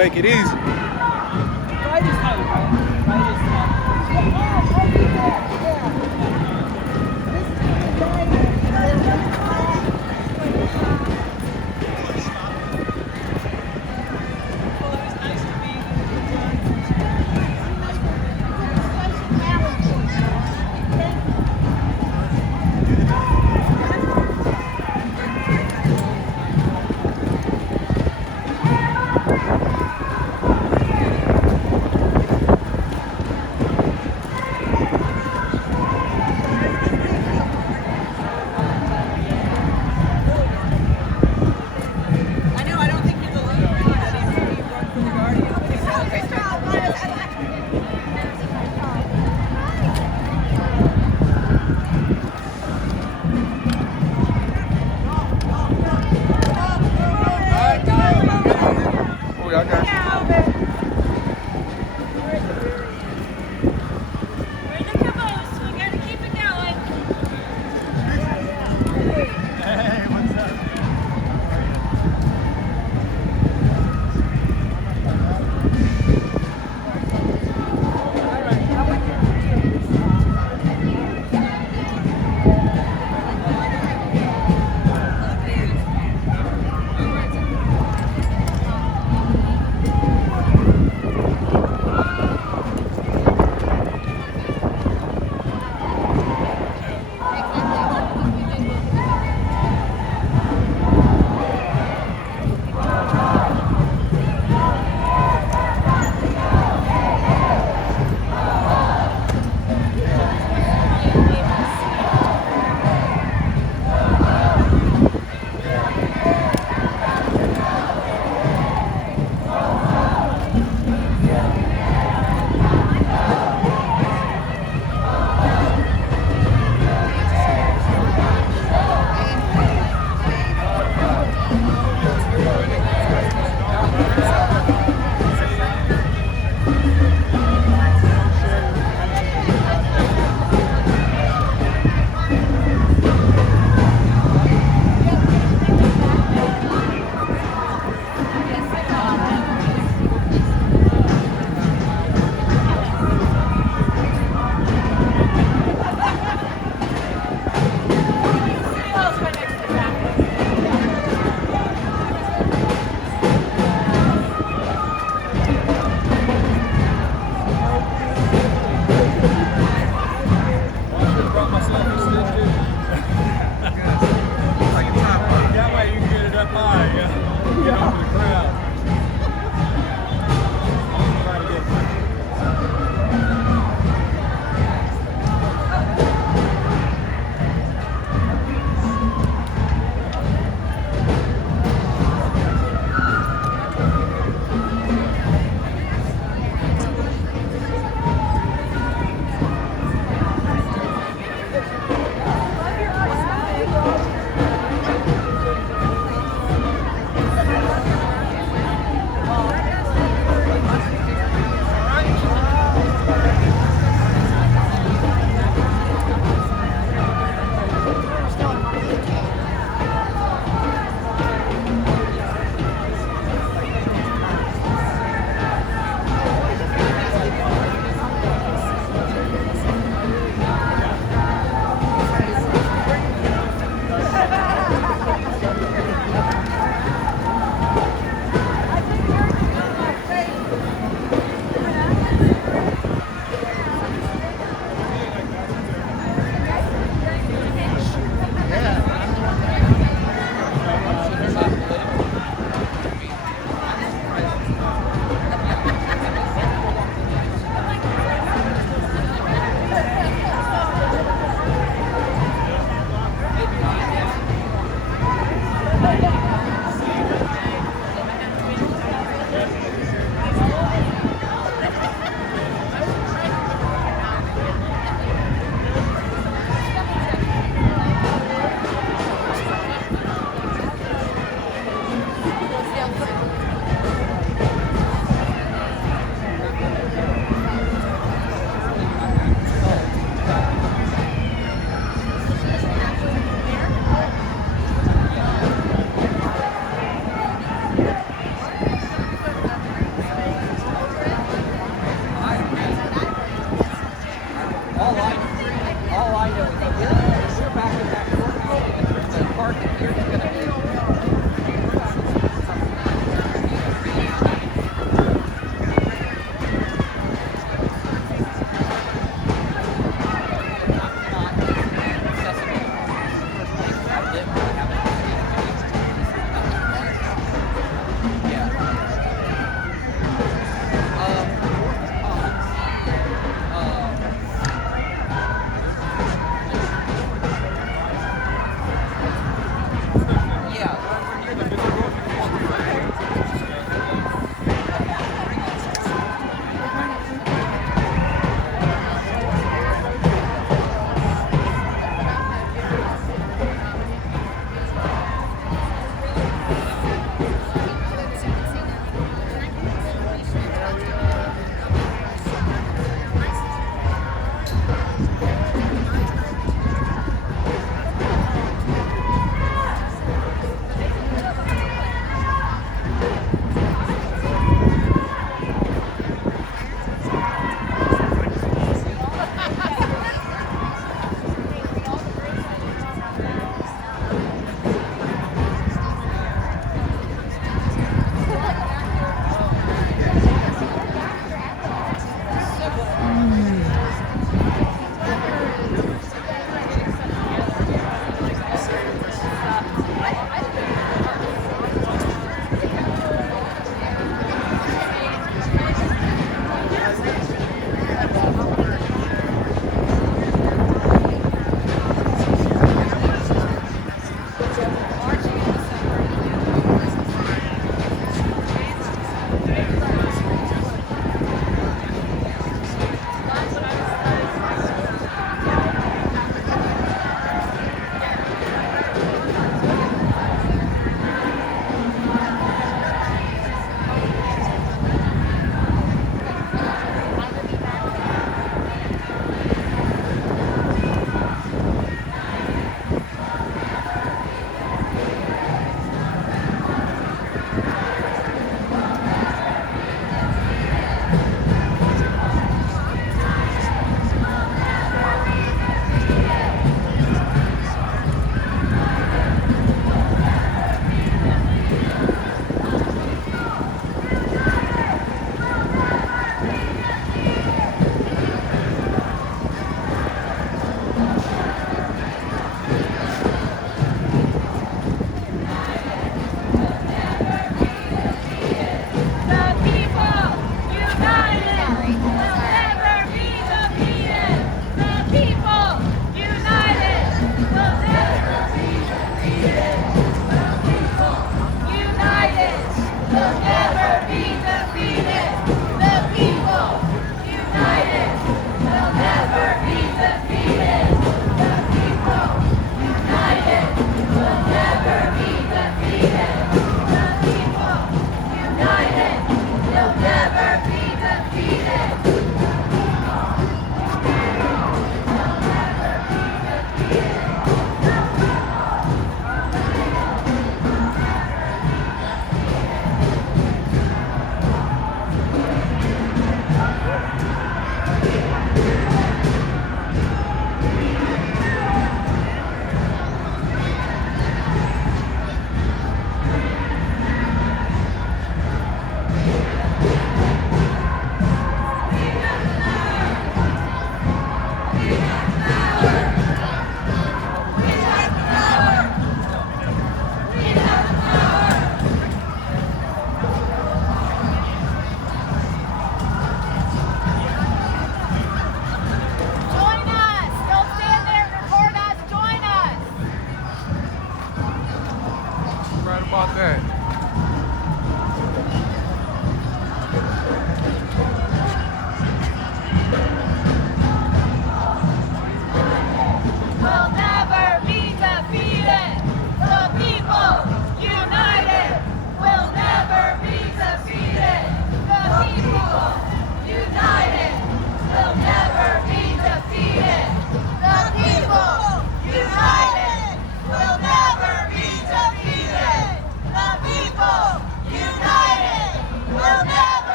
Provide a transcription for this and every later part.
make it easy. Friday's tight, right? Friday's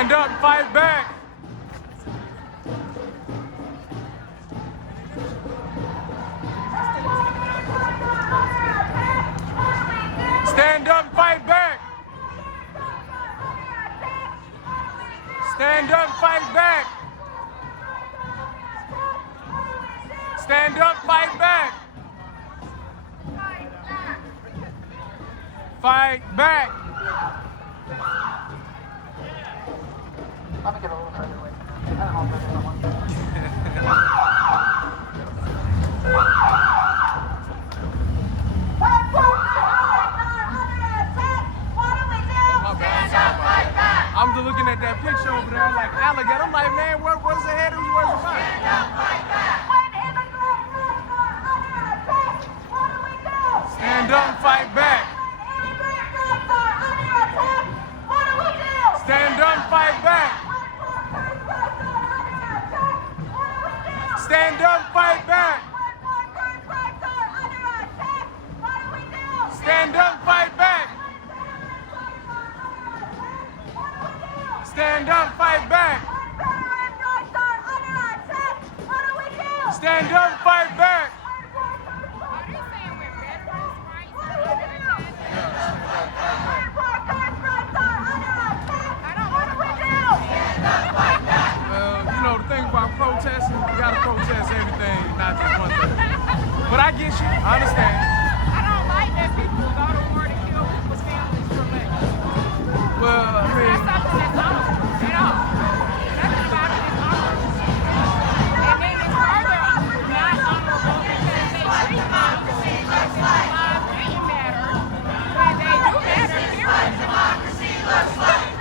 Stand up, fight back. Stand up, fight back. Stand up, fight back. Stand up, fight back. Fight back. Let me get a little further away. I don't know if there's someone. I'm just looking at that picture over there like alligator. I'm like, man, what's ahead? Who's worse than mine? Stand up and fight back. Stand up and fight back. Stand up and fight back. Stand up and fight back. Stand up, fight back. Stand up, fight back. Well, you know, the thing about protesting, you gotta protest everything, not just one thing. But I get you, I understand. I don't like that people go to war to kill people's families for money. Well, I mean, that's something that's honorable at all. Nothing about it is honorable. And then it's further not honorable because they treat them as if lives didn't matter. When they do matter, period. Democracy looks like.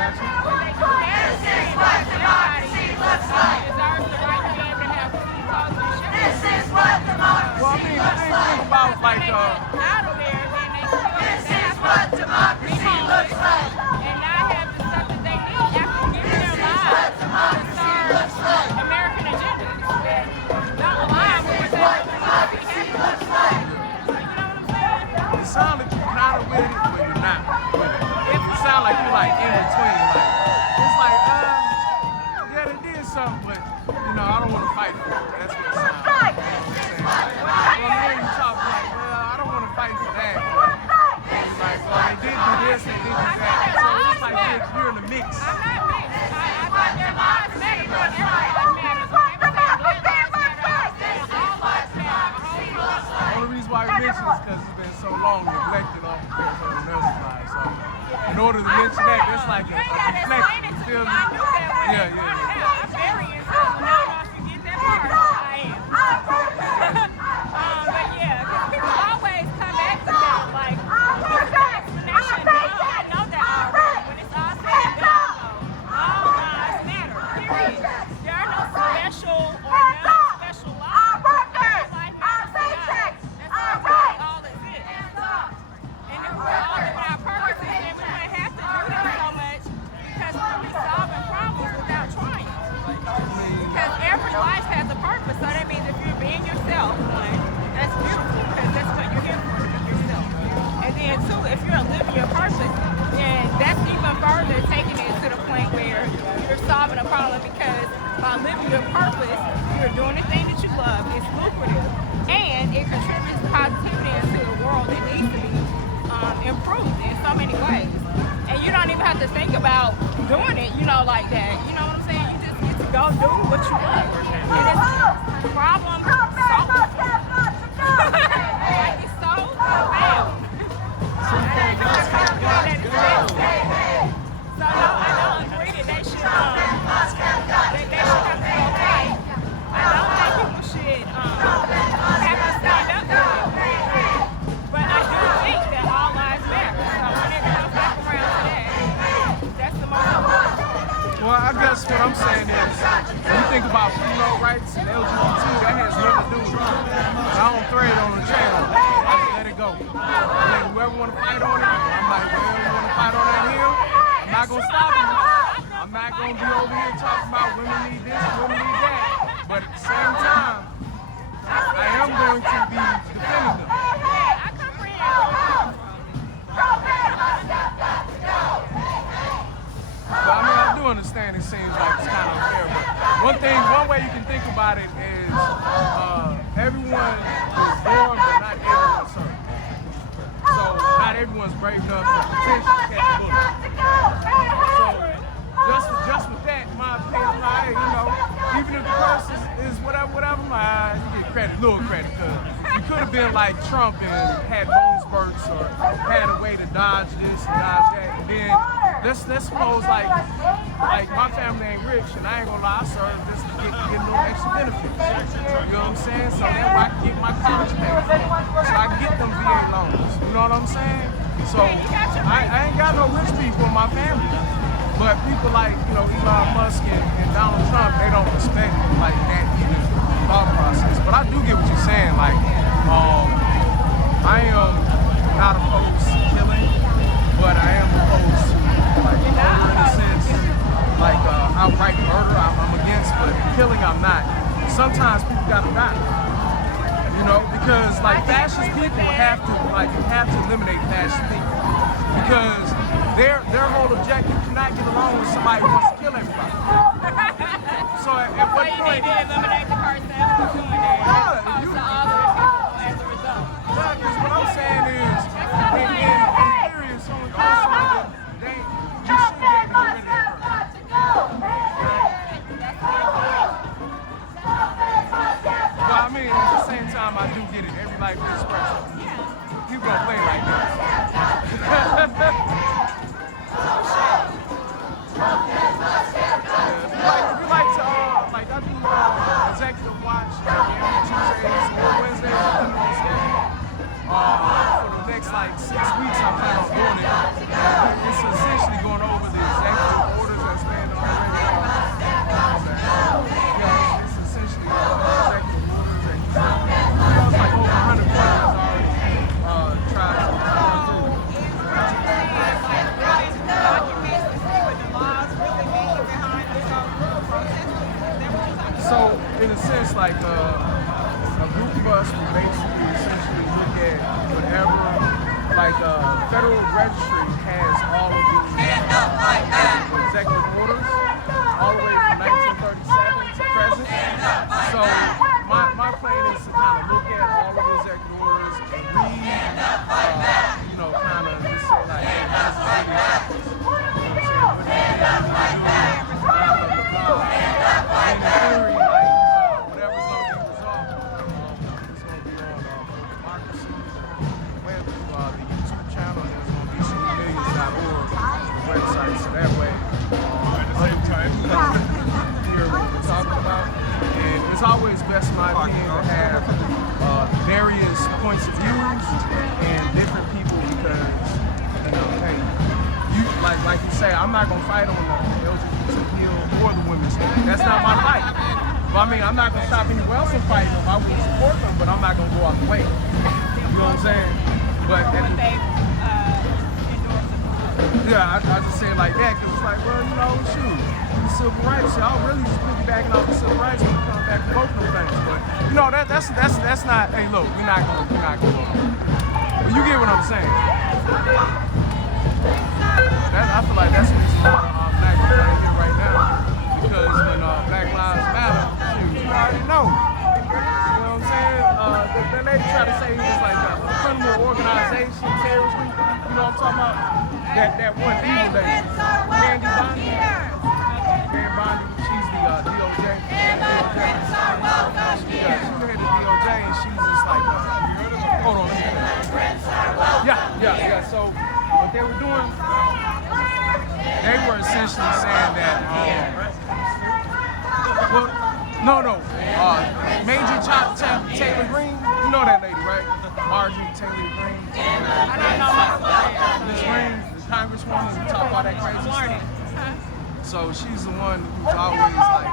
This is what democracy looks like. Deserves the right to be able to have food, clothes, and shelter. This is what democracy well, I mean, the thing about like, out of there, then they still This is what democracy looks like. and not have the stuff that they need after giving their lives to serve American agendas that don't align with what democracy looks like. You know what I'm saying? it sounds like you're kind of with it, but you're not with it. It sounds like you're like in between. Like, it's like, yeah, they did something, but you know, I don't want to fight for it. That's what it sounds like. Well, then you talk like, well, I don't want to fight for that. It's like, well, they did do this, they did do that. So it's like you're in the mix. I'm not mixed. I thought their lives matter, but everybody matters. When they were saying black lives matter, I was saying all lives matter. The only reason why we mention it is because it's been so long neglected on the nurse's life. So in order to mention that, it's like a reflection. You feel me? I knew that when Yeah, it yeah. started out. I'm very involved. Now I forget that part. I am. But yeah, because people always come back to that like, what's the explanation? No, I know that already. When it's all said and done, though, all lives matter, period. There are no special or non-special lives. Every life matters to God. That's all it is. And if we're all living our purposes, then we wouldn't have to do this so much because we'll be solving problems without trying. Because every life has a purpose, so that means if you're being yourself, one, that's beautiful because that's what you're here for, to be yourself. And then two, if you're living your purpose, then that's even further taking it to the point where you're solving a problem because by living your purpose, you're doing the thing that you love, it's lucrative, and it contributes positivity into the world that needs to be improved in so many ways. And you don't even have to think about doing it, you know, like that. You know what I'm saying? You just get to go do what you want. And it's problem solved. Like it's so profound. So no, I don't agree that they should have to go fight. I don't think people should have to stand up to it. But I do think that all lives matter. So when it comes back around to that, that's the most important. Well, I guess what I'm saying is, when you think about female rights and LGBT, that has nothing to do with it. I don't thread on the channel. I just let it go. And whoever want to fight on it, I'm like, whoever want to fight on that hill, I'm not going to stop you. I'm not going to be over here talking about women need this, women need that. But at the same time, I am going to be defending them. I comprehend. understand it seems like it's kind of unfair, but one way you can think about it is everyone is born, but not everyone served. So not everyone's brave enough to potentially catch a bullet. So just with that, in my opinion, like, you know, even if the person is whatever, you get credit, little credit, because you could have been like Trump and had bone spurts or had a way to dodge this and dodge that, and then let's suppose like my family ain't rich, and I ain't gonna lie, I served just to get little extra benefits. You know what I'm saying? So that way I can get my college paid, so I can get them VA loans. You know what I'm saying? So I ain't got no rich people in my family. But people like, you know, Elon Musk and Donald Trump, they don't respect like that even thought process. But I do get what you're saying. Like, I am not opposed to killing, but I am opposed to like murder in a sense, like outright murder. I'm against, but killing I'm not. Sometimes people gotta die. You know, because like fascist people have to eliminate fascist people because their whole objective cannot get along with somebody who wants to kill everybody. So at what you point? need to eliminate the person that's doing that. Yeah, As a result. Yeah, because what I'm saying is, in theory, if someone kills someone, you should be able to get rid of that person. But I mean, at the same time, I do get it. Every life is special. People don't play like that. If you like to, like I do executive watch every Tuesdays or Wednesdays on the schedule. For the next like 6 weeks, I plan on doing it. It's essentially going over the executive orders that's been it's essentially executive orders and it's like over 100 points already tried to run through. So, in a sense, like a group of us will basically essentially look at whatever, like federal registry has all of these executive orders, all the way from 1937 to present. So, my plan is to kind of look at all of the executive orders and read, you know, kind of just say like, hey, this is how these happen. You know what I'm saying? What they do, blah, blah, blah, blah. And in theory, like, whatever's going to be resolved, it's going to be on democracy web through the YouTube channel. There's going to be civilians.org website, so that way other people hear what we're talking about. And it's always best, in my opinion, to have various points of views and different people because, you know, hey, you like you say, I'm not going to fight on the LGBT hill or the women's hill. That's not my fight. But I mean, I'm not going to stop anyone else from fighting them. I will support them, but I'm not going to go out the way. You know what I'm saying? But yeah, I just say it like that because it's like, well, you know, shoot, the civil rights, y'all really just piggybacking off the civil rights when it comes back to both of them things. But you know, that's not. Hey, look, we're not gonna. But you get what I'm saying. I feel like that's what's black people right here right now because when Black Lives Matter, shoot, you already know. You know what I'm saying? That lady tried to say it was like a criminal organization, terrorist group. You know what I'm talking about? That one evil lady, Candy Bondi. Candy Bondi, she's the DOJ. She's the head of DOJ, and she's just like, hold on. Yeah. So what they were doing, they were essentially saying that, Major Taylor Greene, you know that lady, right? Marjorie Taylor Greene. I don't know. Miss Greene, the congresswoman who talk all that crazy stuff. So she's the one who's always like,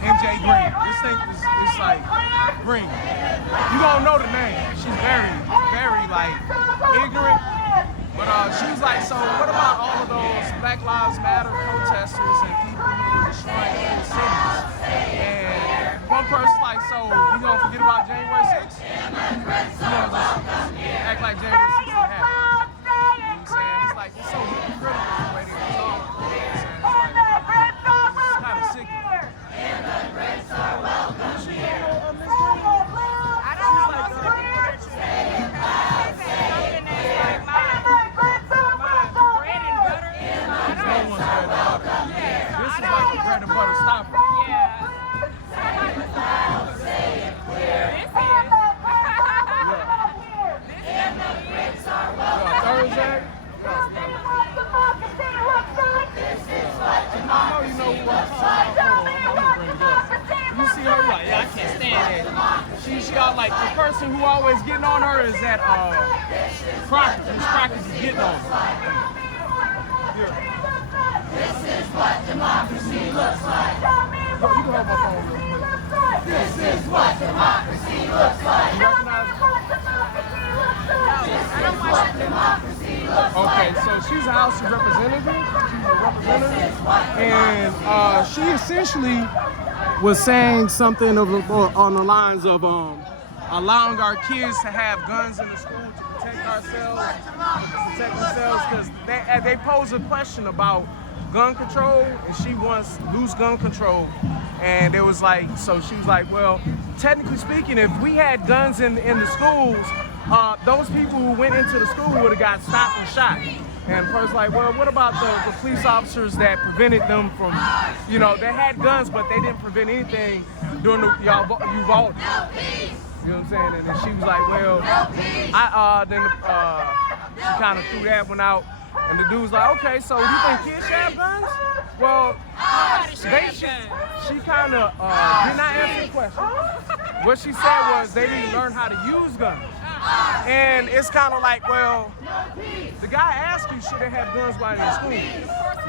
MJ Green. This thing is like Green. You don't know the name. She's very, very like ignorant. But she's like, so what about all of those Black Lives Matter protesters and people who are destroying inner cities? And one person's like, so you gonna forget about January 6th? You know, just act like January 6th didn't happen. You know what I'm saying? It's like, it's so hypocritical the way they talk. bread and butter stopper. Yeah. Thursday? I know you know who I'm bring it up. You see her, you like, yeah, I can't stand that. She all like, the person who always getting on her is that Crockett. Miss Crockett is getting on her. Here. This is what democracy looks like. You can hold my phone real quick. This is what democracy looks like. You recognize her? Okay, so she's a House of Representative. She's a representative, and she essentially was saying something on the lines of allowing our kids to have guns in the school to protect ourselves, protect themselves, because they pose a question about gun control, and she wants loose gun control. And it was like, so she was like, well, technically speaking, if we had guns in the schools, those people who went into the school would have got stopped and shot. And the person's like, well, what about the police officers that prevented them from, you know, they had guns, but they didn't prevent anything during the Uvalde. You know what I'm saying? And then she was like, well, she kind of threw that one out. And the dude was like, okay, so you think kids should have guns? Well, she kind of did not answer the question. What she said was they didn't learn how to use guns. And it's kind of like, well, the guy asked you should they have guns while in school,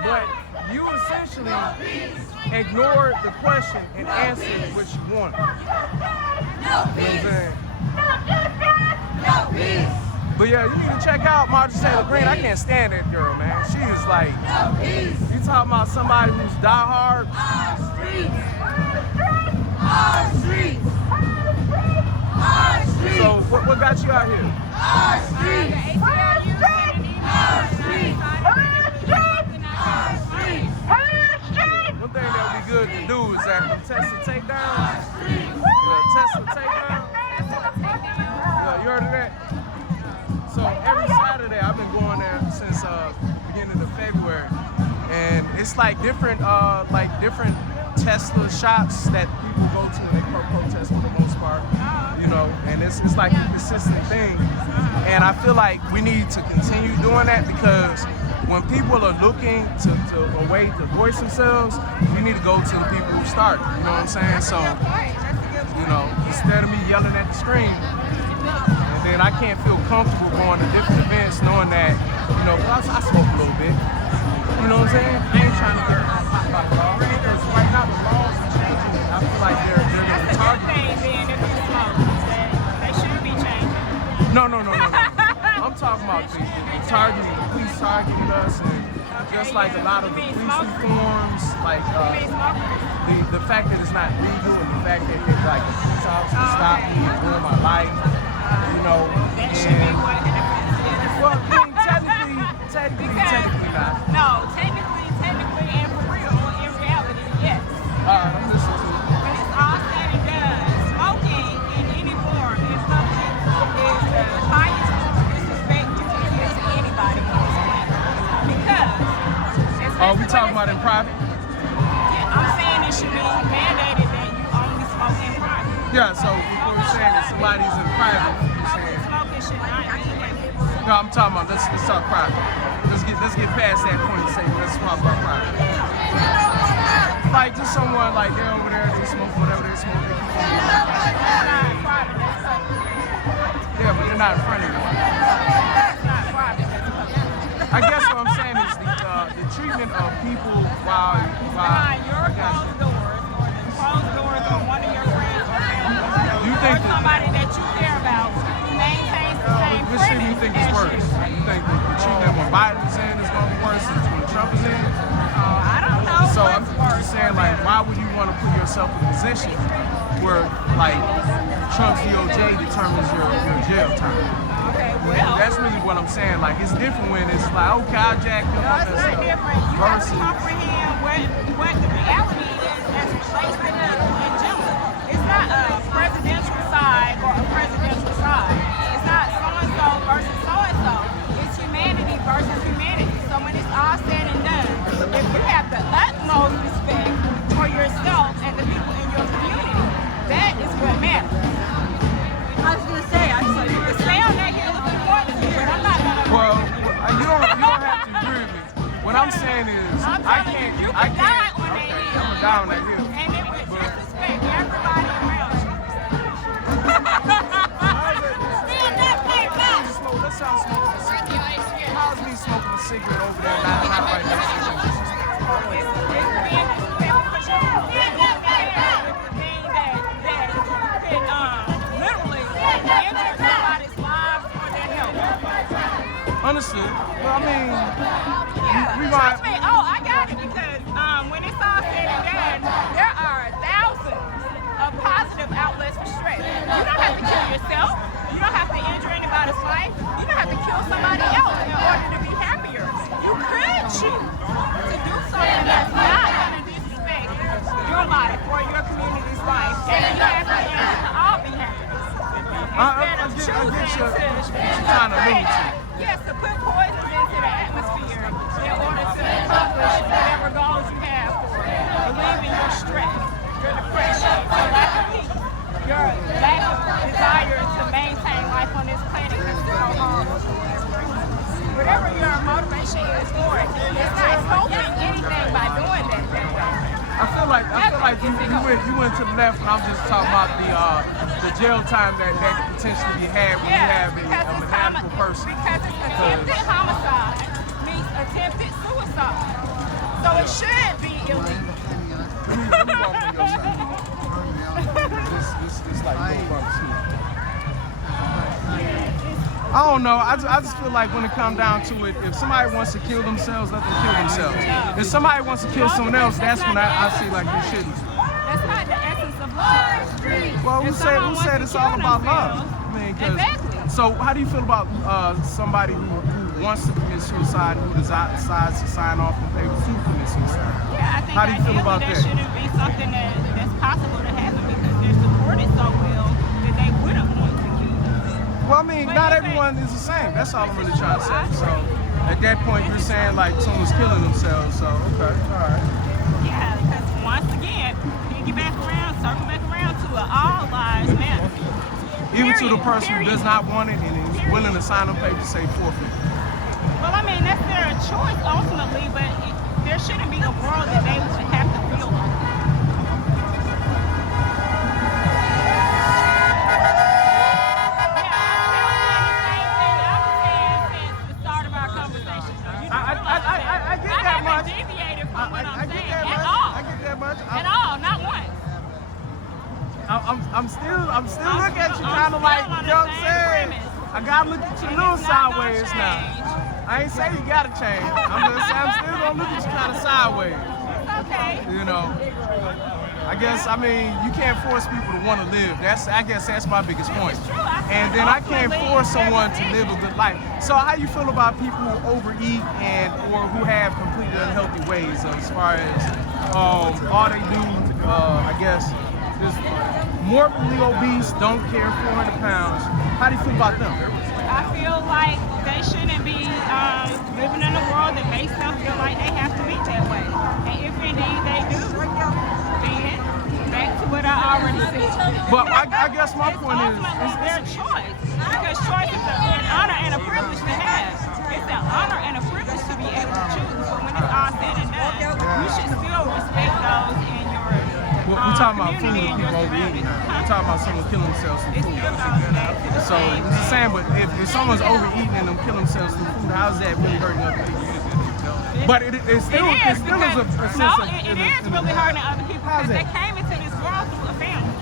but you essentially ignored the question and answered what you wanted. You know what I'm saying? But yeah, you need to check out Marjorie Taylor Greene. I can't stand that girl, man. She is like, you talking about somebody who's diehard. Our streets. Our streets. So what got you out here? Our streets. Our streets. One thing that would be good to do is that Tesla takedown. Tesla takedown. Yeah, you heard of that? So every Saturday I've been going there since beginning of February, and it's like different Tesla shops that people go to and they protest for the most part, you know, and it's like a consistent thing. And I feel like we need to continue doing that, because when people are looking to a way to voice themselves, we need to go to the people who started, you know what I'm saying? So, you know, instead of me yelling at the screen, and then I can't feel comfortable going to different events knowing that, you know, I smoke a little bit. You know what I'm saying? I ain't trying to get hot by the law. Because right now the laws are changing. I feel like they're targeting. They should be changing. No. I'm talking about the targeting, the police targeting us, and just like a lot of the police reforms, like the fact that it's not legal, and the fact that it like police officers stop me and ruin my life. You know, well, I mean, technically not. No, technically, and for real, in reality, yes. I'm listening to you. When it's all said and done, smoking in any form in public is the highest form of disrespect you can give to anybody on this planet. Because, we talking about in private? I'm saying it should be mandated that you only smoke in private. Yeah, so before you're saying that somebody's in private, you're saying. Smoking should not be illegal. No, I'm talking about let's talk private. Let's get past that point and say let's talk about private. Like just someone like they're over there, they smoke whatever they smoke. Yeah, but they're not in front of you. I guess what I'm saying is the treatment of people while Your closed doors or the closed doors of one of your friends or family, you think or somebody that you care about who maintains the same which shit do you think is worse? You think the treatment when Biden's in is going to be worse than when Trump is in? I don't know. So I'm just saying, like, why would you want to put yourself in a position where, like, Trump's DOJ determines your jail time? Okay, well. That's really what I'm saying. Like, it's different when it's like, okay, I'll jack you up. It's not different. You have to comprehend what the reality is as it relates to in general. It's not a presidential side or a presidential side. It's not so-and-so versus so-and-so. It's humanity versus humanity. So when it's all said and done, if you have the utmost respect telling you, you can die on that hill. I'm gonna die on that hill. And it would disrespect everybody around you. Stand up, like that. Let's sound smoking a cigarette. How's me smoking a cigarette over there? Not right next to you. It's being disrespectful for sure. Everything that could literally injure somebody's lives or their health. Understood. Well, I mean, we Trust might. me. Oh, I got it because when it's all said and done, there are thousands of positive outlets for stress. You don't have to kill yourself. You don't have to injure anybody's life. You don't have to kill somebody else in order to be happier. You could choose to do something that's not going to disrespect your life or your community's life, and be happy and we can all be happy. Instead of choosing to trying to limit you. yes, to put poison into the atmosphere in order to accomplish whatever goals you have for it. Relieving your stress, your depression, your lack of peace, your lack of desire to maintain life on this planet because it's so hard. Whatever your motivation is for it, it's not helping anything by doing that way. I feel like you went to the left, and I'm just talking about the jail time that could potentially be had when you have a mechanical person. Because it's attempted homicide means attempted suicide. So it should be illegal. Let me walk on your side. This like no bumps here. I don't know. I just feel like when it comes down to it, if somebody wants to kill themselves, let them kill themselves. If somebody wants to kill someone else, that's when I see like you shouldn't. That's not the essence of love. Well, who said it's all about love? I mean, Exactly. So how do you feel about somebody who wants to commit suicide and who decides to sign off on papers to commit suicide? Yeah, I think How do you feel about that that? shouldn't be something that's possible to happen because they're supported so well that they wouldn't want to kill themselves. Well, I mean, But not you everyone is the same. That's all I'm really trying to say. So at that point, you're saying like someone's killing themselves. So okay, all right. Yeah, because once again, circle back around to it. All lives matter. Even to the person who does not want it and is willing to sign a paper to say forfeit. Well, I mean, that's their choice ultimately, but there shouldn't be a world that they would have to feel like. I get that much. Deviated from what I'm saying that at much. all. I get that much. At all, not once. I'm still looking at you I'm kind of like, still on you know what the I'm same saying? premise. I gotta look at you a And little it's not gonna sideways now. change. I ain't say you gotta change. I'm just saying I'm still gonna look at you kind of sideways. It's okay. You know, I guess, I mean, you can't force people to want to live. I guess that's my biggest point. It's true. And then I can't force someone to live a good life. So how you feel about people who overeat or who have completely unhealthy ways as far as all they do, I guess, is morbidly obese, don't care, 400 pounds. How do you feel about them? I feel like they shouldn't be living in a world that makes them feel like they have to be that way. And if indeed they do, then back to what I already said. But I guess my point is, ultimately their choice. Because choice is an honor and a privilege to have. It's an honor and a privilege to be able to choose. But when it's all said and done, you should still respect those in your we're talking about food community and and your people overeating. surroundings. We're talking about someone killing themselves through It food. still goes back to the So same I'm just thing. saying, but if someone's overeating and them killing themselves through food, how's that really hurting other people? But it still is a sense no, of it is really hurting other people How's because it? they came into this world through a family.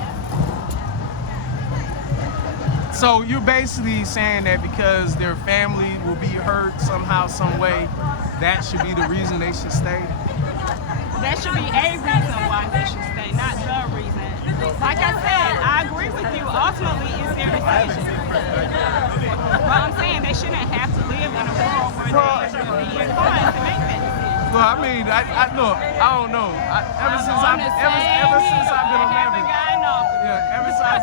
So you're basically saying that because their family will be hurt somehow, some way, that should be the reason they should stay? That should be a reason why they should stay, not the reason. Like I said, I agree with you. Ultimately, it's their decision. But I'm saying they shouldn't have to live in a world where they should be inclined to make that decision. Well, I mean, look, I don't know. Ever since I've been 11, ever since I've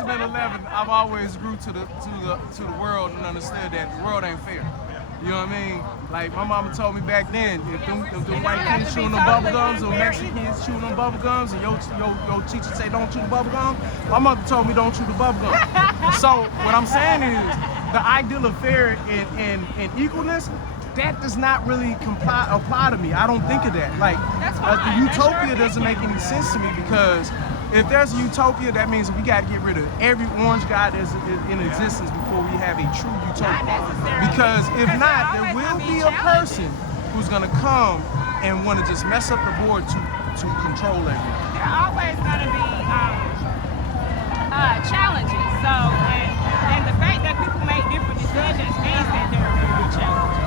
been 11, I've always grew to the world and understood that the world ain't fair. You know what I mean? Like my mama told me back then, if them white kids chewing them bubble gums or Mexican kids chewing them bubble gums, and your teacher say don't chew the bubble gum, my mother told me don't chew the bubble gum. So what I'm saying is, the ideal of fair and equalness that does not really apply to me. I don't think of that. Like, That's the fine. That's your utopia doesn't make opinion. any sense to me, because if there's a utopia, that means we got to get rid of every orange guy that's in existence before we have a true utopia. Not necessarily. Because if Because not, there there always will gonna be be a challenges. person who's going to come and want to just mess up the board to control everything. There are always going to be challenges. So, and the fact that people make different decisions means that there will be challenges.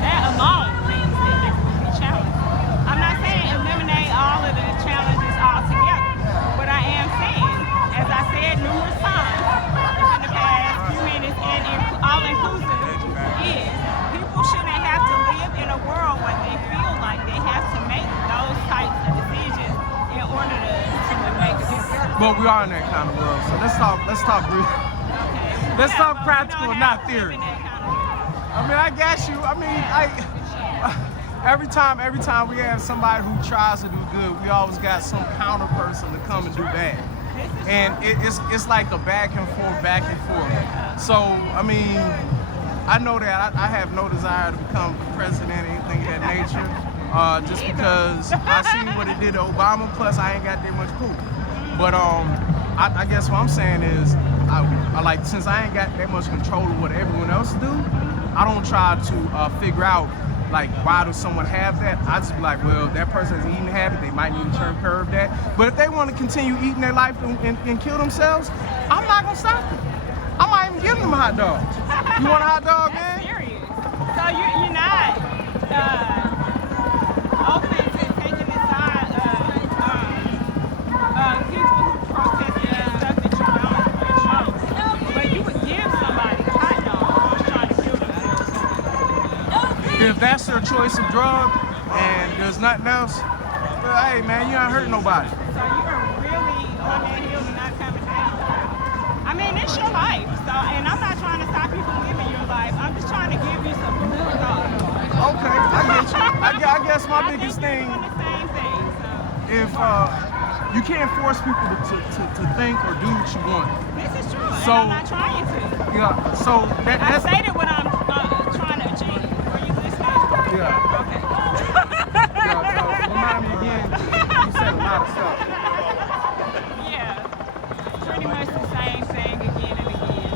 That alone means that there will be challenges. I'm not saying eliminate all of the challenges altogether, but I am saying, as I said numerous times in the past few minutes, and all-inclusive is people shouldn't have to live in a world where they feel like they have to make those types of decisions in order to make a difference. Well, we are in that kind of world, so let's talk real. Okay. Let's Yeah, talk but we practical, don't not have to live theory. in that kind of world. I mean, I guess you. I mean, every time we have somebody who tries to do good, we always got some counter person to come and do bad, and it's like a back and forth. So I mean, I know that I have no desire to become president or anything of that nature, just because I seen what it did to Obama. Plus, I ain't got that much proof. But I guess what I'm saying is, I like, since I ain't got that much control of what everyone else do, I don't try to figure out like why does someone have that. I just be like, well, that person has an eating habit, they might need to curb that. But if they want to continue eating their life and kill themselves, I'm not gonna stop them. I might even give them a hot dog. You want a hot dog, man? That's serious. So you're not open to taking the side of people who protest against stuff that you don't agree. But you would give somebody a hot dog who's trying to kill themselves. If that's their choice of drug and there's nothing else, well, hey man, you not hurting nobody. So you are really on that hill and not coming down. I mean, it's your life. So, and I'm not trying to stop you from living your life. I'm just trying to give you some food for thought. Okay, I get you. I guess my biggest thing, Doing the same thing. So if you can't force people to think or do what you want. this is true. So- and I'm not trying to. Yeah, so I that's stated what I'm trying to achieve. Were you listening? yeah. Okay. Yeah, so remind me again. You said a lot of stuff. Yeah. Pretty much the same thing again and again.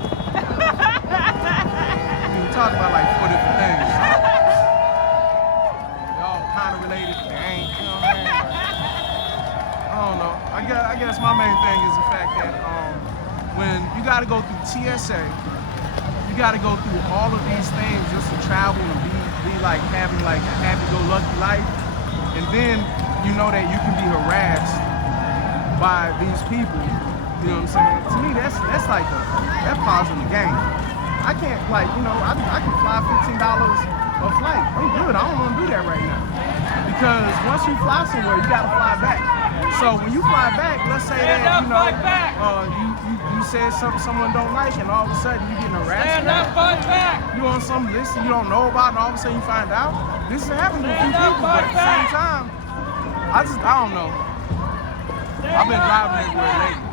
We talked about like 4 different things. They all kind of related. They ain't. You know what I mean? I don't know. I guess my main thing is the fact that when you got to go through TSA, you got to go through all of these things just to travel and be like having like a happy-go-lucky life, and then you know that you can be harassed by these people. You know what I'm saying? To me, that's like that's pausing the game. I can't, like, you know, I can fly $15 a flight. I'm good. I don't want to do that right now, because once you fly somewhere, you got to fly back. So when you fly back, let's say that you know you said something someone don't like, and all of a sudden you getting harassed. Stand up, fight back. You on some list you don't know about, and all of a sudden you find out. This has happened to a few people, but at the same time, I don't know. I've been driving everywhere lately.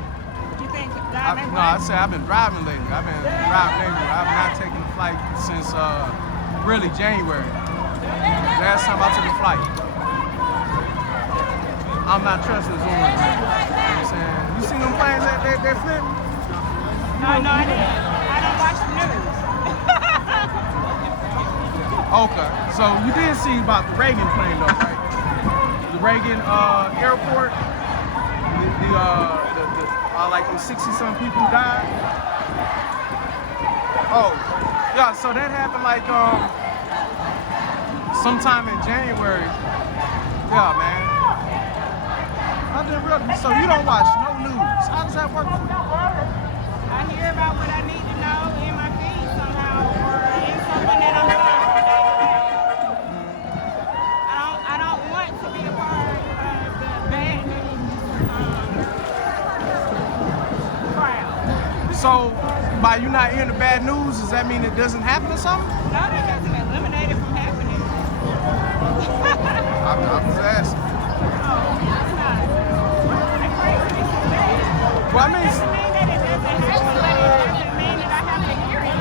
You think I say I've been driving lately. I've been driving everywhere. I've not taken a flight since really January. Last time I took a flight. I'm not trusting Zoom. You know what I'm saying? You seen them planes that flip? No, I didn't. I don't watch the news. Okay, so you did see about the Reagan plane though, right? The Reagan airport, like the 60-some people died. Oh, yeah, so that happened like sometime in January. Yeah, man. I didn't realize. So you don't watch no news. How does that work for you? I hear about what I need to know in my feed somehow, or in something that I'm doing from day to day. I don't want to be a part of the bad news crowd. So by you not hearing the bad news, does that mean it doesn't happen or something? No, that doesn't eliminate it from happening. I'm just asking. It's not. That crazy me so bad. Well, I mean, It doesn't mean that it doesn't happen, but it doesn't mean that I have to hear it.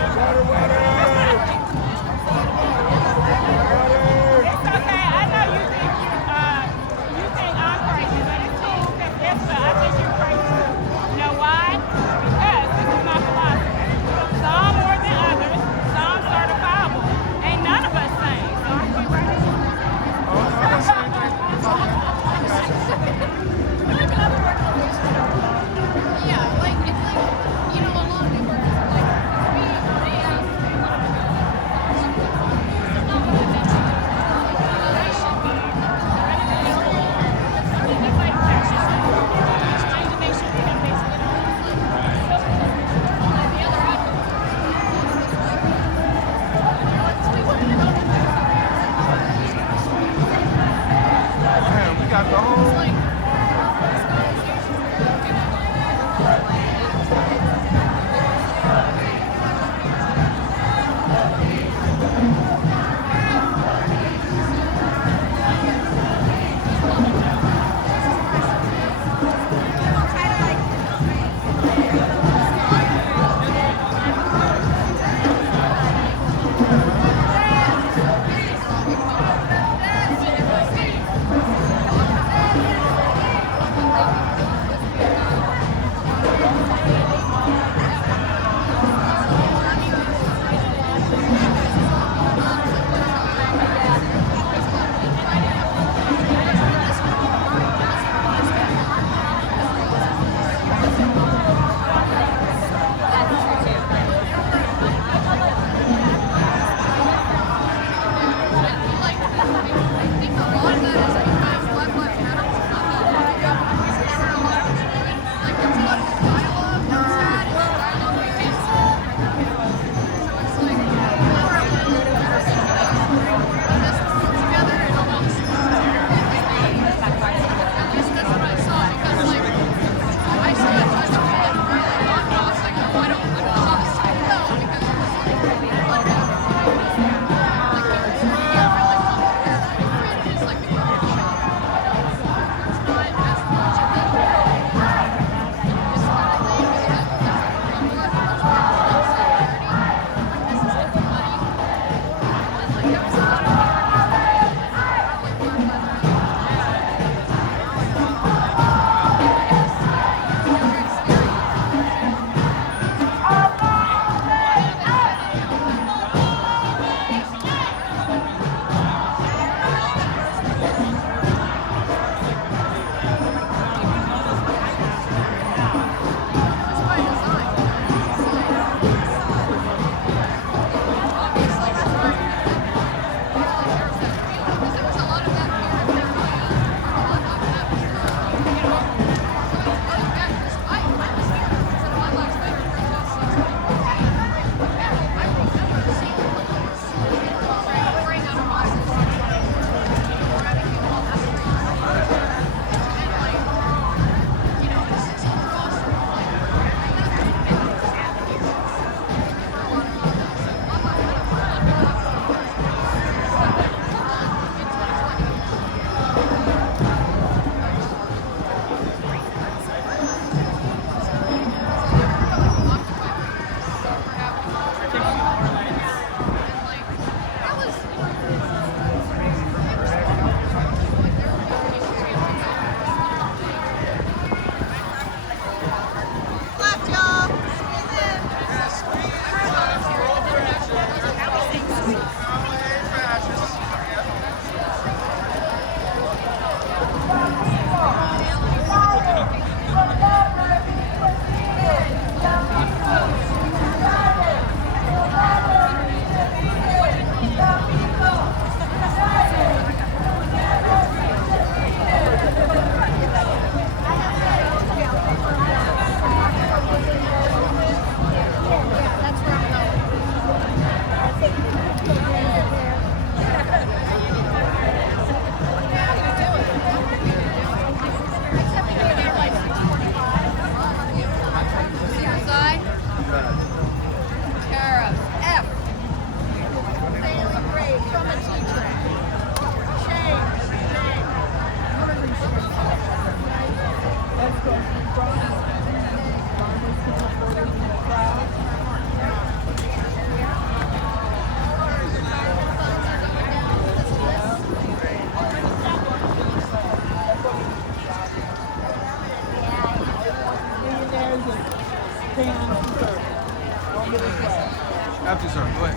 After sir, go ahead.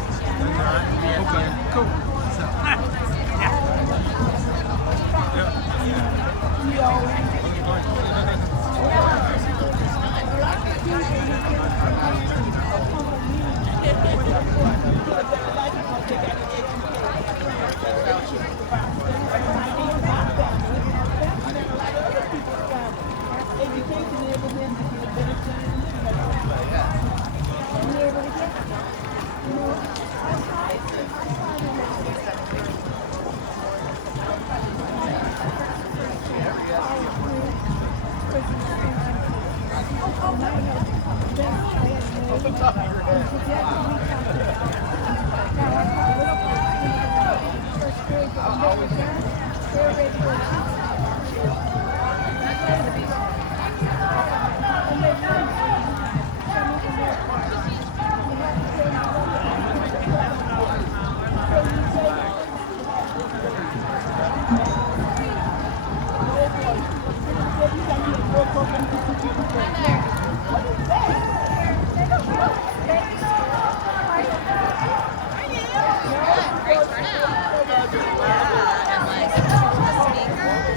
Okay, cool. Great turnout. And like, speaker.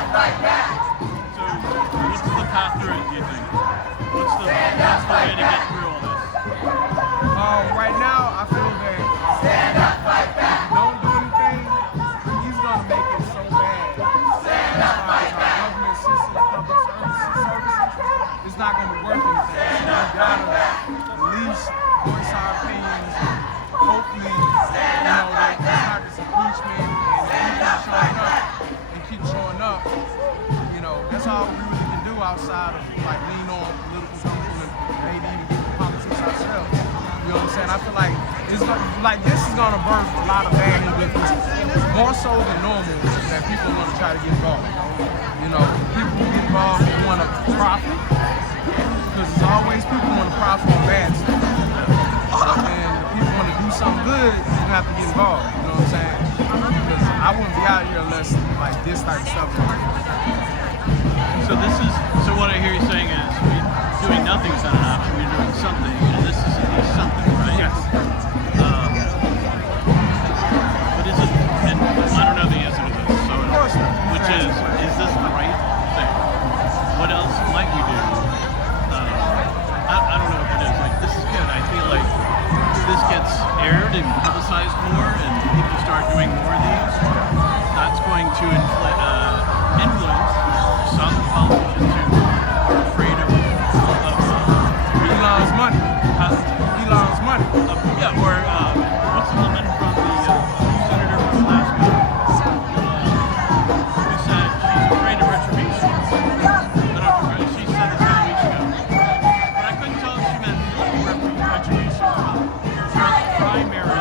So, what's the path through it, do you think? What's the way to get through all this? Right now, I feel that if you don't do anything, he's gonna make it so bad. As far as our government system, public services, it's not gonna be worth anything. So we gotta at least voice our opinions. Hopefully, that it's not this impeachment and keep showing up. That's all we really can do outside of like lean on political people and maybe even get the politics ourselves. You know what I'm saying? I feel like this is gonna birth a lot of bad individuals, more so than normal, that people are gonna try to get involved. People who get involved who want to profit, because there's always people who want to profit on bad stuff. But then if people want to do something good, you have to get involved. You know what I'm saying? Because I wouldn't be out here unless like this type of stuff. So what I hear you saying is doing nothing is not an option. You're doing something, and this is at least something, right? Yes. But is it? And I don't know the answer to this. So, which is this the right thing? What else might we do? I don't know if it is. Like, this is good. I feel like this gets aired and publicized more, and people start doing more of these. That's going to influence some politicians who are afraid of Elon's money. Elon's money. Yeah, or what's the woman from the senator from Alaska who said she's afraid of retribution? She said this a couple weeks ago. But I couldn't tell if she meant political retribution from primary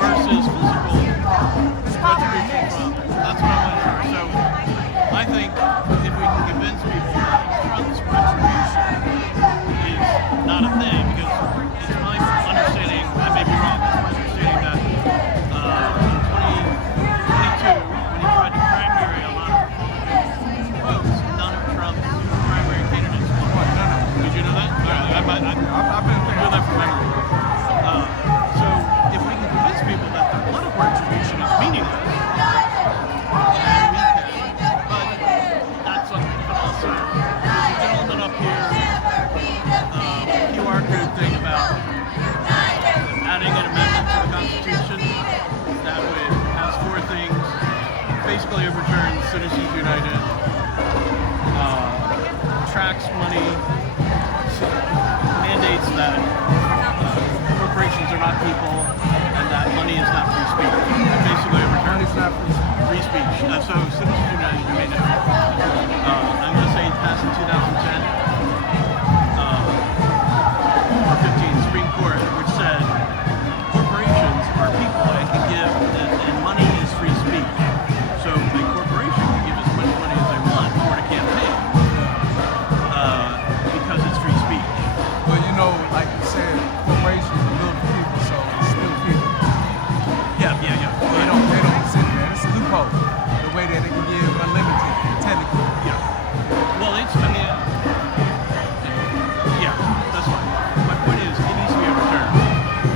versus physical retribution from. That's what I want to hear. So I think if we can convince people that Trump's retribution is not a thing, because it's my understanding, I may be wrong, it's my understanding that in 2022, when he tried to primary a lot of folks, none of Trump's primary candidates won. Did you know that? I've been doing that from memory. So if we can convince people that the political retribution is meaningless, then we can. But that's something. But also, there's a gentleman up here, QR code thing about adding an amendment to the Constitution that would has four things: basically overturn Citizens United, tracks money, mandates that corporations are not people, and that money is not free speech. Basically overturn free speech. So Citizens United, you may know. I'm going to say it passed in 2010. Or 15, Supreme Court, which said corporations are people and can give, and money is free speech. So a corporation can give as much money as they want for a campaign because it's free speech. Well, like you said, corporations are little people, so it's still people. Yeah. They don't sit there. It's a loophole. The way that they can give unlimited, technically. Yeah. Well, yeah, that's fine. My point is, it needs to be overturned.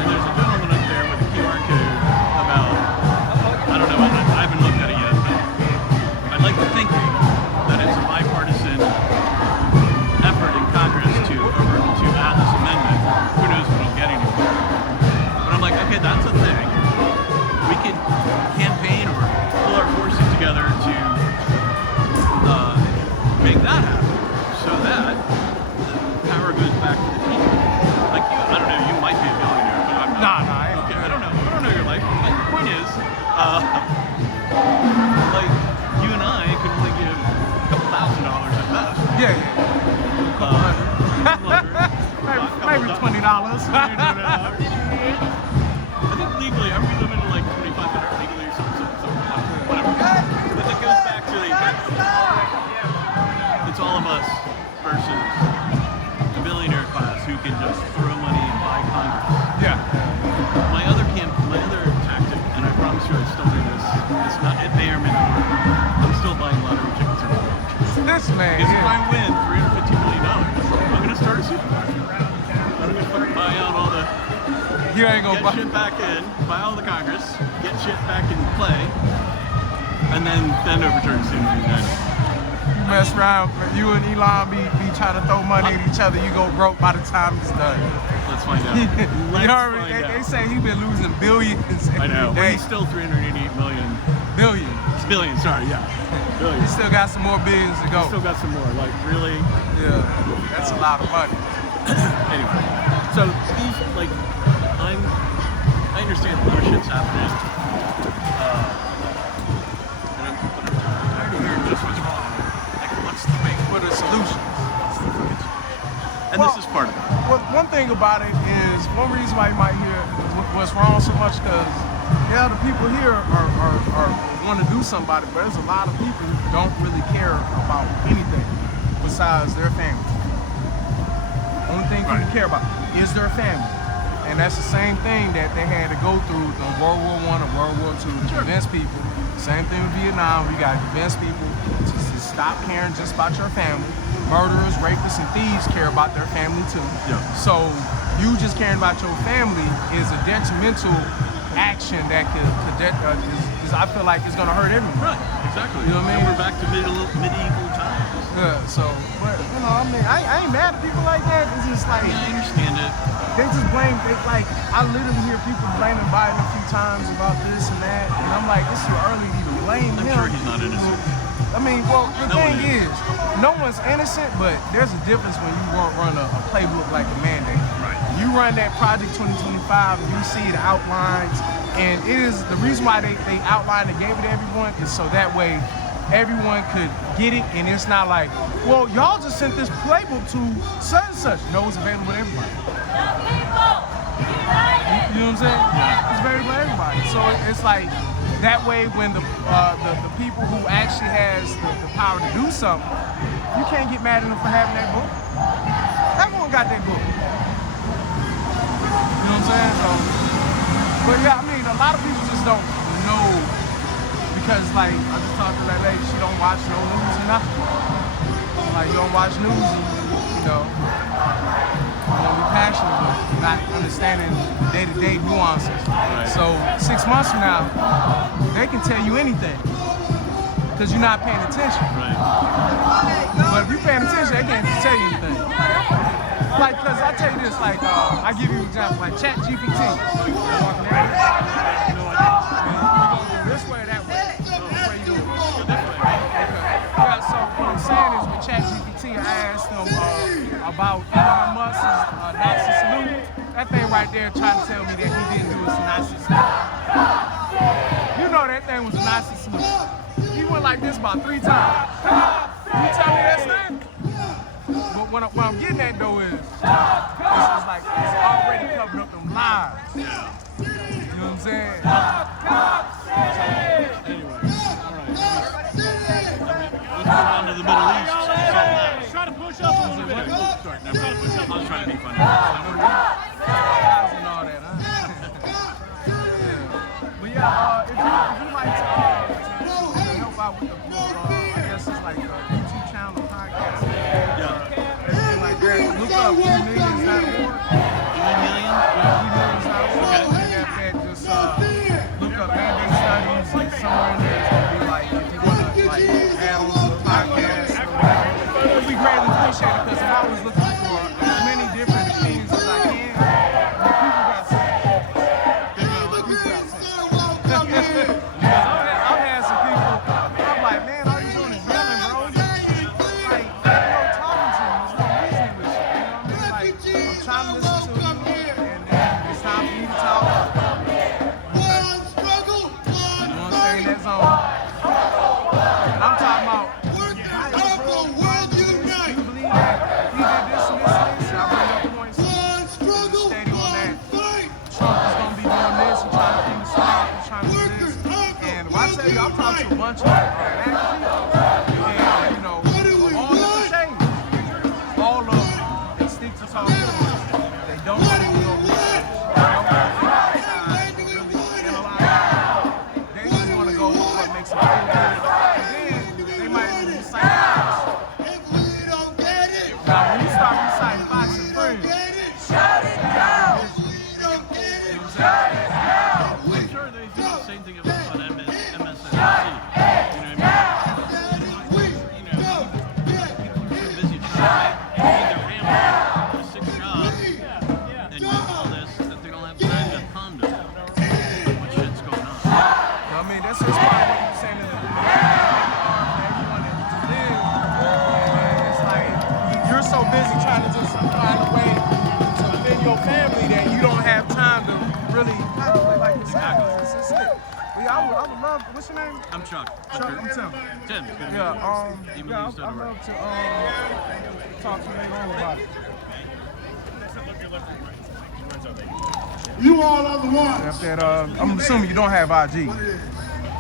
And there's a gentleman up there with a QR code about, I don't know, I haven't looked at it yet, but I'd like to think that it's a bipartisan effort in Congress to add this amendment. Who knows if it'll get anywhere. But I'm like, okay, that's a thing. We could campaign or pull our forces together to make that happen, so that the power goes back to the people. Like you, I don't know, you might be a billionaire, but I'm not. Nah, Okay, I don't know your life. But the point is, like you and I could only give a couple $1,000 at best. Yeah. Maybe $20. I think legally, are we limited to like $2,500 legally or something, whatever. But it goes back to it's all of us versus the billionaire class who can just throw money and buy Congress. Yeah. My other tactic, and I promise you I still do this, it may or may not work. I'm still buying lottery tickets every day. This man. Because if I win $350 million, I'm going to start a supermarket. I'm going to buy out all the... You ain't gonna get shit back in, buy all the Congress, get shit back in play, and then overturn Student United. You mess around, you and Elon be trying to throw money at each other, you go broke by the time it's done. Let's find out. You heard me? They say he's been losing billions every I know. day. Well, he's still 388 million. Billions. Billion, sorry, yeah. He Billions. still got some more billions to go. Still got some more. Like, really? Yeah, that's a lot of money. Anyway, so these, like, I understand a lot of shit's happening. And I'm tired of hearing just what's wrong. Like, what's the big, For the solution. and this is part of it. Well, one thing about it is, one reason why you might hear what's wrong so much, because yeah, the people here are want to do something about it, but there's a lot of people who don't really care about anything besides their family. Only thing people care about is their family. And that's the same thing that they had to go through in World War I and World War II to convince people. Same thing with Vietnam. We got to convince people to stop caring just about your family. Murderers, rapists, and thieves care about their family too. Yeah. So you just caring about your family is a detrimental action that I feel like it's going to hurt everyone. Right, exactly. You know what I mean? And we're back to medieval times. Yeah, so, but, you know, I mean, I ain't mad at people like that. It's just like, I understand it. they just blame, I literally hear people blaming Biden a few times about this and that, and I'm like, it's too early to even blame I'm him. sure he's not innocent. I mean, well, the No thing one is. no one's innocent, but there's a difference when you won't run a playbook like a Mayday. Right. You run that Project 2025, and you see the outlines, and it is the reason why they outlined and gave it to everyone is so that way everyone could get it, and it's not like, well, y'all just sent this playbook to such and such. No, it's available to everybody. You know what I'm saying? Yeah. It's available to everybody. So it's like that way when the people who actually has the power to do something, you can't get mad at them for having that book. Everyone got that book. You know what I'm saying? So, but yeah, I mean, a lot of people just don't know because, like, I just talked to that lady. She don't watch no news or nothing. Like, you don't watch news, and you know, be passionate, but not understanding day-to-day nuances. Right. So 6 months from now, they can tell you anything because you're not paying attention. Right. But if you're paying attention, they can't tell you anything. Like, because I tell you this, like, I give you an example, like ChatGPT. This way or that way? Where you going? Yeah, so what I'm saying is with ChatGPT, I asked them about Elon Musk's Nazi salute. That thing right there trying to tell me that he didn't do his Nazi salute. You know that thing was a Nazi salute. He went like this about 3 times. You tell me that's not? But what I'm getting at though is, it's like it's already covering up them lies. You know what I'm saying? Anyway, all right. Let's move on to the Middle East. Try to push up a little bit. Sorry, never mind. I was trying to be funny. And all that, huh? Yeah. But yeah, if you like to help out with the book, I guess it's like a YouTube channel, podcast, everything like that. Look up 3millions.org. 3 million? 3millions.org. Okay. And just look up Mayday studies, and somewhere in there it's gonna be like, if you want to like add on to the podcast or whatever. We greatly appreciate it because I'm always looking for as many different opinions as I can. People got some. I've had some people, I'm like, man, all you doing is yelling, bro. Like, ain't no talking to you. There's no reasoning with you. You know what I mean? Like, I'm trying to listen to you, and then it's time for you to talk. You want to stay in that zone. I'm talking about, you believe that he did this and this and this, and I bring up points steady on that. Trump is going to be doing this, he's trying to do this, he's trying to do this. And when I tell you, I've talked to a bunch of black people, and, you know, all different shades. All of them, they stick to talking. They don't want to do research. They don't want to really analyze. They just want to go with what makes them feel good. And then they might even recite Fox. Now, when you start reciting Fox and Friends, I'm sure they do the same thing on MSNBC. yeah, I would love. What's your name? I'm Chuck. Chuck, I'm Tim. Tim. Good to meet you. Yeah, Even yeah, though you I'd said it love to talk to you later on about it. You all are the ones. If that, I'm assuming you don't have IG,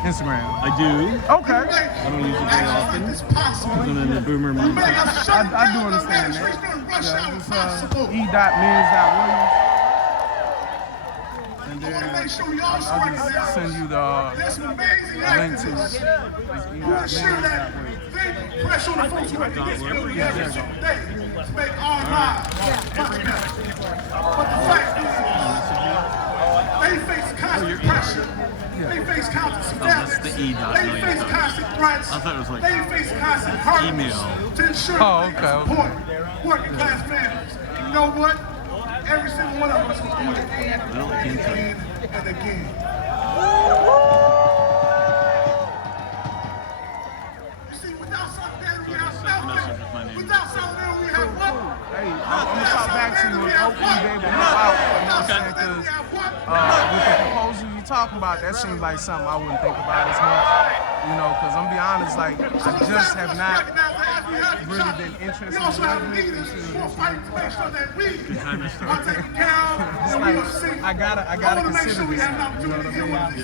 Instagram. I do. Okay. I don't use it very often. Because I'm in the boomer mindset. I do understand that. Yeah, it's e.mears.williams. And then I'll just send you the link to it. It's e.mears.williams. Press on the folks who have to get today to make our lives much better. But the fact is, they face constant pressure. They face constant surveillance. That's the E.million. They face constant threats. I thought it was like they face constant hurdles email. to ensure that they support working class families. You know what? Every single one of us will do it again and again. You see, without solidarity, we have nothing. Without solidarity, we have what? Hey, I'm gonna talk back to you and hopefully be able to help out. You know what I'm saying? Because with the proposal you're talking about, that seems like something I wouldn't think about as much. You know, because I'm gonna be honest, like, I just have not really been interested in leaders who are fighting to make sure that we are taken care of. It's like, I gotta consider this. You know what I mean? Like,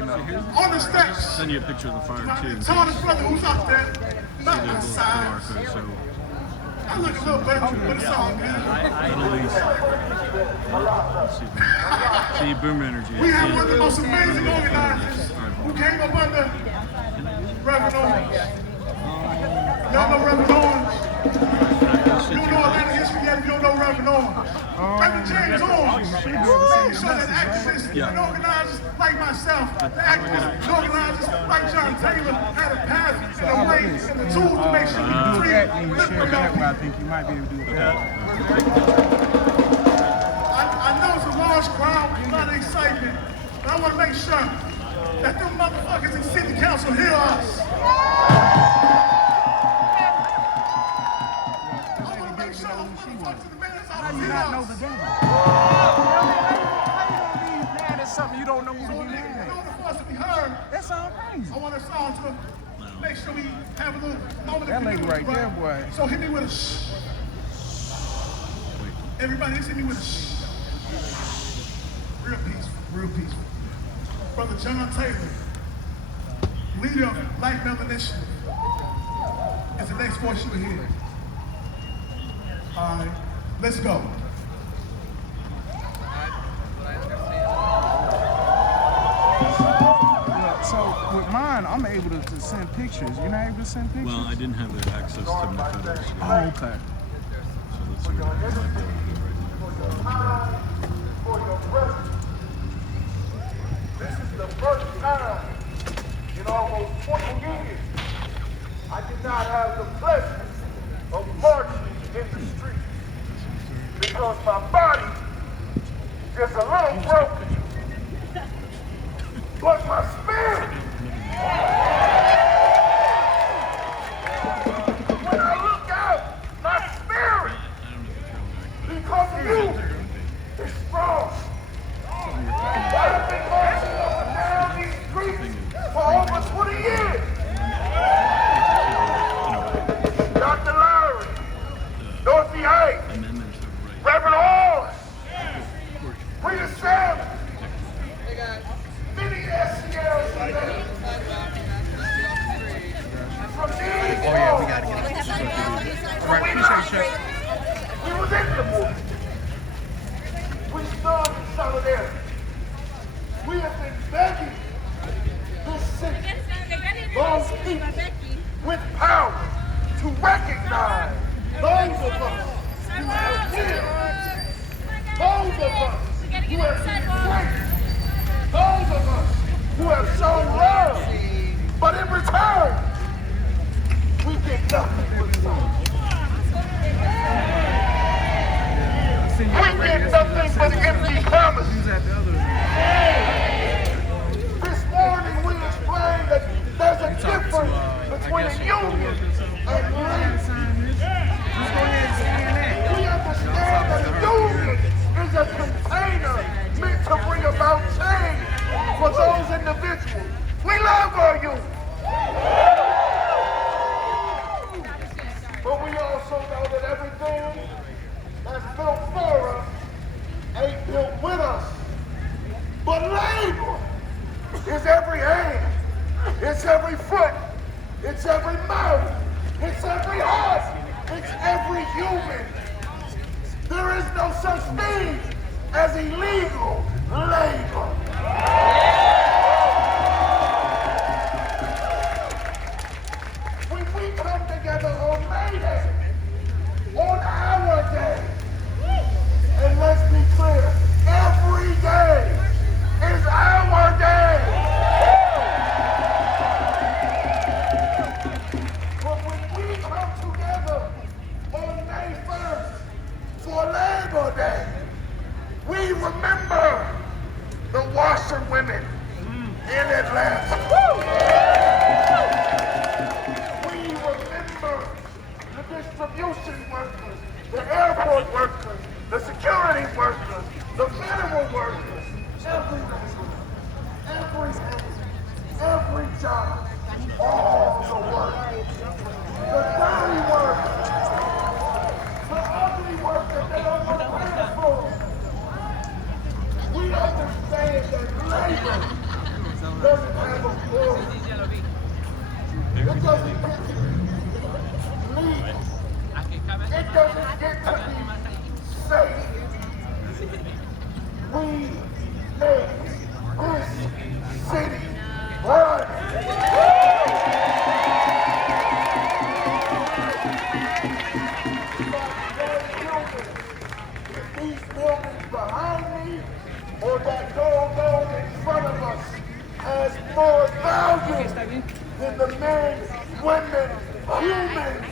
you know. On the steps. Send you a picture of the fire too. Tell this brother who's up there. Not There's a the little side. QR code, so I look a little better, but it's all good. at least. See, boomer energy. We have one of the most amazing organizers who came up under Reverend Owens. Y'all know Reverend Owens? You don't know Atlanta history yet if you don't know Reverend Owens. Reverend James Owens. So that activists and organizers like myself, the activists and organizers like John Taylor had a path and a way and the tools to make sure we free And you share that way, I think you might be able to do it that way. I know it's a large crowd, a lot of excitement, but I want to make sure that them motherfuckers in city council hear us. I want to make sure those motherfuckers in the mayor's office hear us. How you gonna be mad at something you don't know who to be mad In at? order for us to be heard, That sounds crazy. I want us all to make sure we have a little moment That of lady right community, there, boy. So hit me with a shh. Everybody, just hit me with a shh. Real peaceful, real peaceful. Brother John Taylor, leader of Black Male Initiative, is the next voice you will hear. All right, let's go. So with mine, I'm able to send pictures. You're not able to send pictures? Well, I didn't have the access to my photos. Oh, okay. So let's see what I might be able to do right now. This is the first time in almost 20 years I did not have the pleasure of marching in the street because my body is just a little broken, but my spirit, when I look out, my spirit, because of you, is strong. I've been marching up and down these streets for over 20 years. Dr. Lowry, Dorothy Height, Reverend Hall, Rita Sam, many SCLs from these walls. We was in the movement. We stood in solidarity. We have been begging this city, those people with power, to recognize those of us who have lived, those of us who have been great, those of us who have shown love, but in return, we get nothing but love. We get nothing but empty promises. This morning we explained that there's a difference between a union and labor. We understand that a union is a container meant to bring about change for those individuals It's every mouth. It's every heart. It's every human. There is no such thing as illegal labor. When we come together on Mayday, on our day, and let's be clear, every day is our day. But when we come together on May 1st for Labor Day, we remember the washerwomen in Atlanta. We remember the distribution workers, the airport workers, the security workers, the federal workers, every job, all the work, the dirty work, the ugly work that they don't want to pay for. We understand that labor doesn't have a voice. It doesn't get to lead. It doesn't get to be safe. We make this city run. These buildings behind me or that gold in front of us has more value than the men, women, humans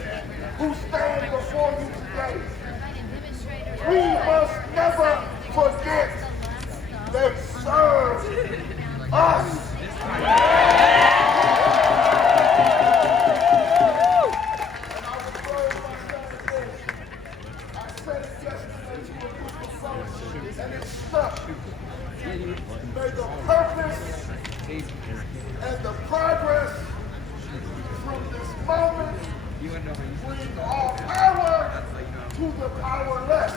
who stand before you today. We must never forget they serve us. And I was told by saying this. I said it yesterday to a group of folks, and it stuck. May the purpose and the progress from this moment bring all power to the powerless.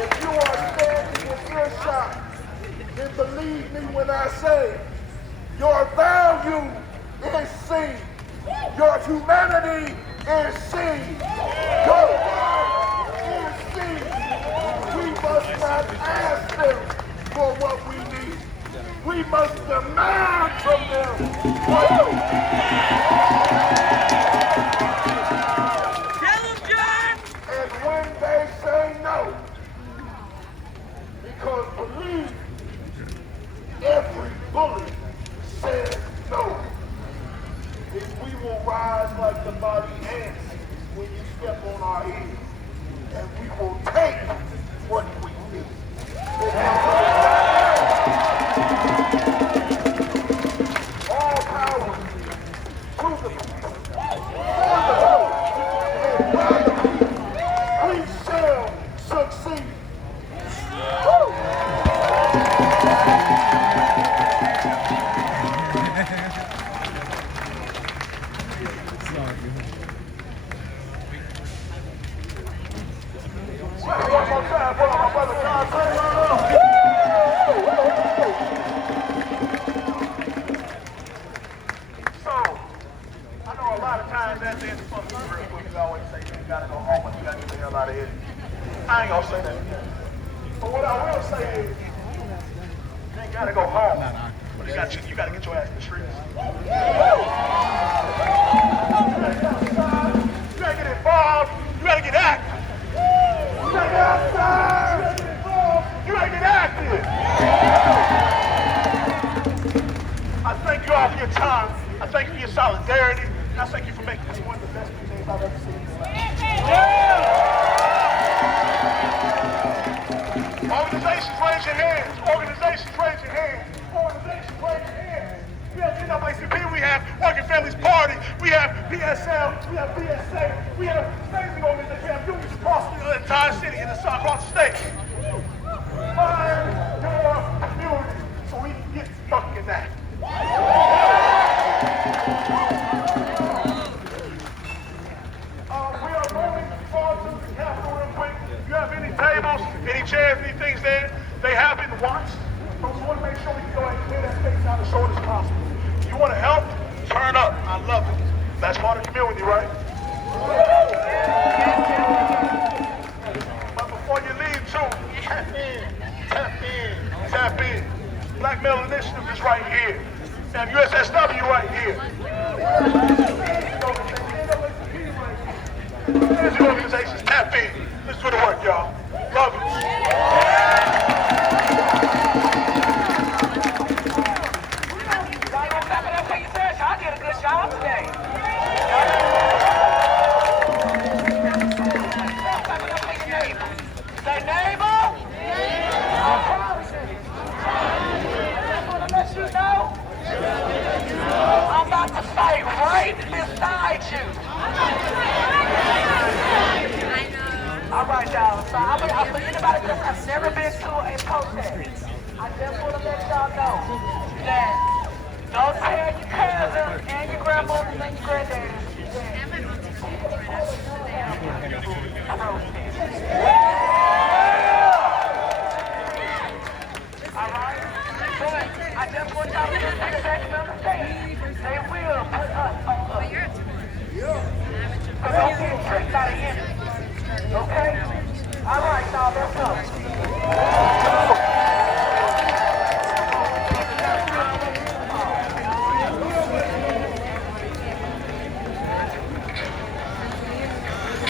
If you are standing in earshot, then believe me when I say your value is seen. Your humanity is seen. Your worth is seen. We must not ask them for what we need. We must demand from them what we need. And when they say no, because believe every bully says no. If we will rise like the mighty ants when you step on our heels, and we will take what we need. All power to the people, for the people, and by the people, we shall succeed. Woo! One more time for my brother John. So, I know a lot of times at the end of the real quick, you always say you gotta go home and you gotta get the hell out of here. I ain't gonna say that again. But what I will say is, you ain't gotta go home. But you gotta get your ass in the streets. You gotta get outside. You gotta get involved. You gotta get active. You gotta get outside. You gotta get involved. You gotta get active. I thank you all for your time. I thank you for your solidarity. And I thank you for making this one of the best days I've ever seen in my life. Organizations, raise your hands. Organizations, raise your hands. Organizations, raise your hands. We have NAACP, we have Working Families Party, we have PSL, we have BSA, we have amazing organizations, we have unions across the entire city and across the state. Find your community so we can get stuck in that. We are moving forward to the Capitol real quick. If you have any tables, any chairs, any things there, they have been watched. But we want to make sure we can go ahead and clear initiative is right here. And USSW right here. Energy organizations, tap in. Let's do the work, y'all. Love you. I did a good job today. Say neighbor. I promise you. I want to let you know. I'm about to fight right beside you. All right, y'all. So for anybody that has never been to a protest, I just want to let y'all know that don't tell your cousins and your grandmothers and your granddaddies Alright? But I just want y'all to just understand. They will put us on up. So don't get tricked by the enemy. Okay? Alright, y'all, let's go.